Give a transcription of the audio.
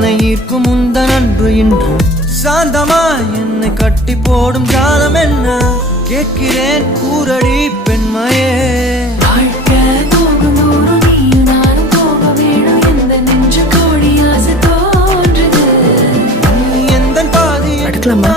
என்னை ஈர்க்கும் உந்தன் அன்பு இன்று சாந்தமா என்னை கட்டி போடும் ஜாலம் என்ன கேட்கிறேன் கூரடி பெண்மையே எடுக்கலாமா?